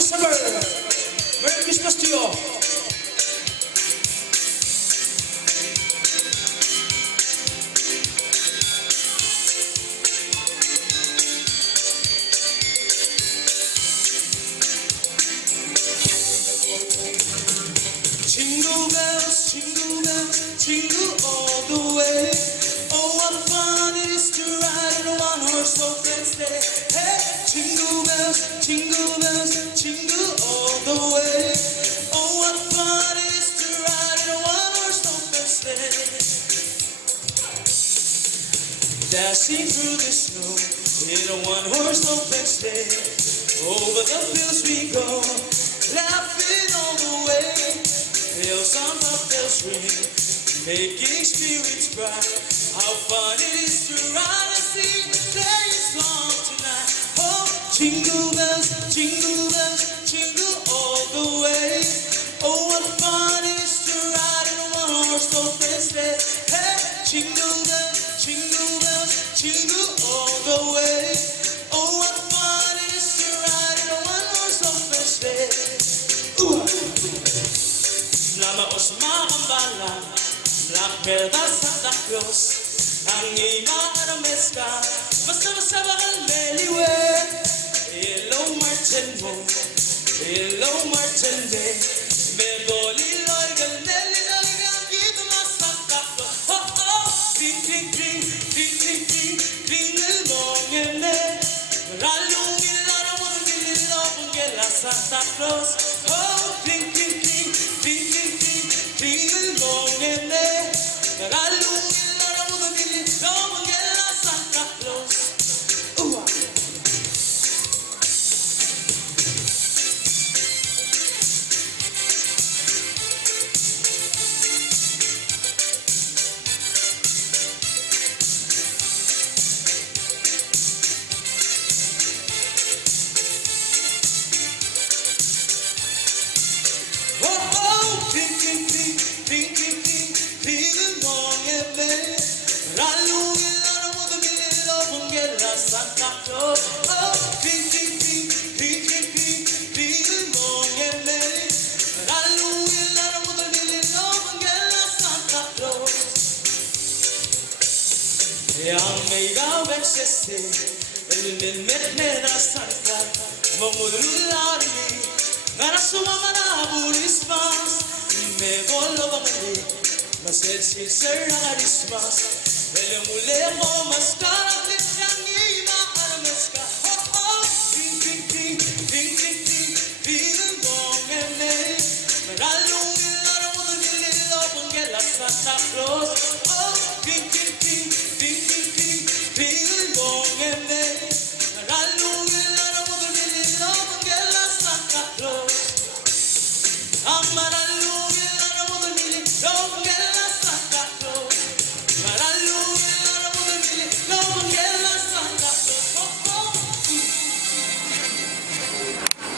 Summer. Merry Christmas to you all. Jingle bells, jingle all the way. Oh, what fun it is to ride in a one-horse open sleigh. Hey, jingle bells, jingle all the way. Oh, what fun it is to ride in a one-horse open sleigh. Dashing through the snow in a one-horse open sleigh. Over the fields we go, laughing all the way. Bells on bells ring, making spirits bright. How fun it is to ride and sing sleigh song tonight. Oh, jingle bells, jingle all the way. Oh, what fun it is to ride in a one-horse open sleigh. Hey, jingle bells, jingle all the way. Oh, what fun it is to ride in a one-horse open sleigh. Ooh. Lama osmambala, lakbelda Santa Claus, ang imaarameska, basta bakal meliwe. Hello Martin Mo, hello Martin Day, megoli loy galneli naligang gito na Santa Claus. Oh oh, ding ding ding, ding ding ding, dingle mongene, maralong ilara mo nililo pungela Santa Claus. Oh, ding ding ding, ding ding ding, dingle mongene, maralong ilara mo nililo pungela Santa Claus. Ooh. Ding ding ding, ding ding ding, dingle mongene, maralong ilara mo nililo pungela Santa Claus. Oh, ding ding ding, ding ding ding, dingle mongene, maralong ilara mo nililo pungela Santa Claus. Yang may gawin sese, eliminate na Santa, mamululari, ngara sumama na burismas. Me bolo bangale, masel silser na Christmas. Ele mule mo maskara flippang ina arameska. Oh oh, ding ding ding, ding ding ding, dingle mongene, maralong ilara mo nililo pungela Santa Claus.